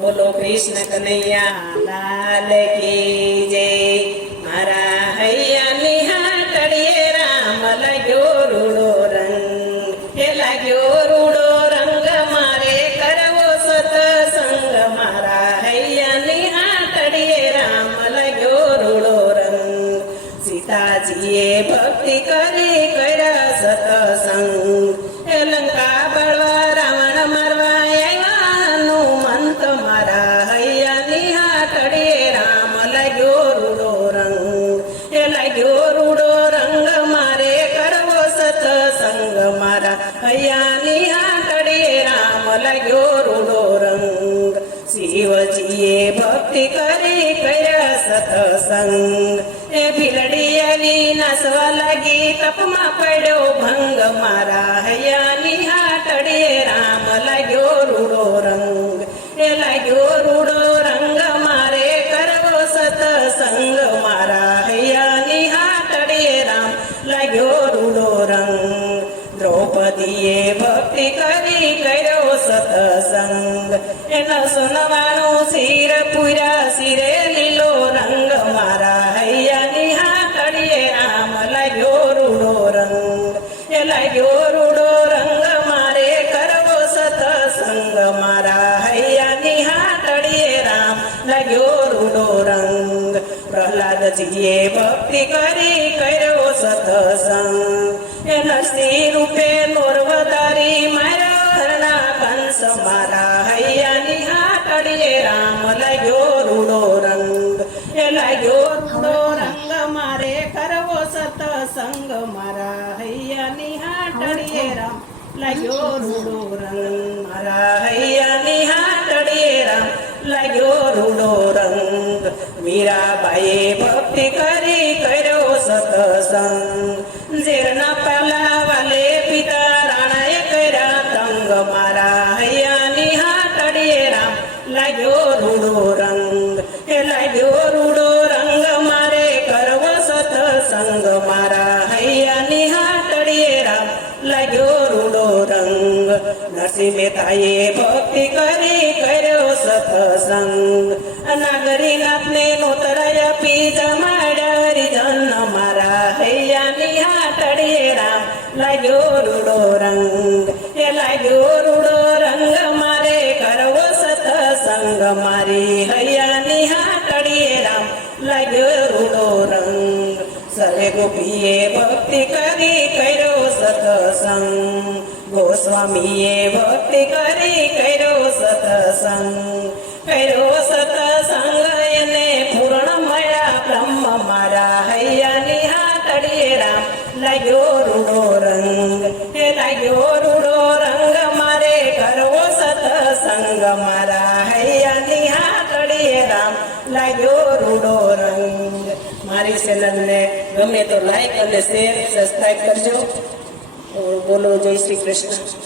બોલો કૃષ્ણ કનૈયા લાલ કી જય। મારા હૈયાની હાટડીએ રામ લાગ્યો રૂડો રંગ, હે લાગ્યો રૂડો રંગ, મારે કરવો સત્સંગ। મારા હૈયાની હાટડીએ રામ લાગ્યો રૂડો રંગ, સીતાજીએ ભક્તિ કરી કર્યા સત્સંગ। હે લંકા બળવા રાવણ મારવા આવ્યા હનુમંત, મારા હૈયાની હાટડીએ રામ લાગ્યો રૂડો રંગ, હે લાગ્યો રૂડો રંગ, મારે કરવો સત્સંગ। મારા હૈયાની હાટડીએ રામ લાગ્યો રૂડો રંગ, શિવજીએ ભક્તિ કરી કર્યા સત્સંગ। એ ભીલડી આવી નાસવા લાગી, તપમાં પડ્યો ભંગ, મારા હૈયાની હાટડીએ રામ લાગ્યો રૂડો રંગ, એ લાગ્યો રૂડો રંગ, મારે કરવો સત્સંગ। મારા હૈયાની હાટડીએ રામ લાગ્યો રૂડો રંગ, દ્રૌપદીએ ભક્તિ કરી કર્યો સત્સંગ। એનો સોનવાનું શિર પૂર્યા શિરે લીલો રંગ, મારા હૈયાની હાટડીએ રામ લાગ્યો રૂડો રંગ, એ લાગ્યો રૂડો રંગ, મારે કરવો સત્સંગ। મારા હૈયાની હાટડીએ રામ લાગ્યો રૂડો રંગ, પ્રહલાદજીએ ભક્તિ કરી કર્યો સત્સંગ। એ નરસિંહ રૂપે નોરવતારી માર્યો હરણા કંસ, મારા હૈયાની હાટડીએ રામ લાગ્યો રૂડો રંગ, એ લાગ્યો રૂડો રંગ, મારે કરવો સત્સંગ। મારા હૈયાની હાટડીએ રામ લાગ્યો રૂડો રંગ, મારા હૈયાની હાટડીએ રામ લાગ્યો રૂડો રંગ, મીરાબાઈએ ભક્તિ કરી કર્યો સત્સંગ। ઝેરના પાલા વાલે પિતા રાણાએ કર્યા તંગ, મારા હૈયાની હાટડીએ રામ લાગ્યો રૂડો રંગ, એ લાગ્યો રૂડો રંગ, મારે કરવો સત્સંગ। મારા હૈયાની હાટડીએ રામ લાગ્યો રૂડો રંગ, નરસિંહ મહેતાએ ભક્તિ કરી કર્યો સત્સંગ। નાગરીનાથને નોતરાય આપી જમાડ્યા હરિજન, મારા હૈયાની હાટડીએ રામ લાગ્યો રૂડો રંગ, એ લાગ્યો રૂડો રંગ, મારે કરવો સત્સંગ। મારી હૈયાની હાટડીએ રામ લાગ્યો રૂડો રંગ, સર્વે ગોપીએ ભક્તિ કરી કર્યો સત્સંગ। ગોસ્વામીએ ભક્તિ કરી કર્યો સત્સંગ, કર્યો સત્સંગ, એને પૂર્ણ મળ્યા બ્રહ્મ, મારા હૈયાની હાટડીએ રામ લાગ્યો રૂડો રંગ, એ લાગ્યો રૂડો રંગ, મારે કરવો સત્સંગ। મારા હૈયાની હાટડીએ રામ લાગ્યો રૂડો રંગ। મારી ચેનલને ગમે તો લાઈક અને શેર સબસ્ક્રાઈબ કરજો। બોલો જય શ્રી કૃષ્ણ।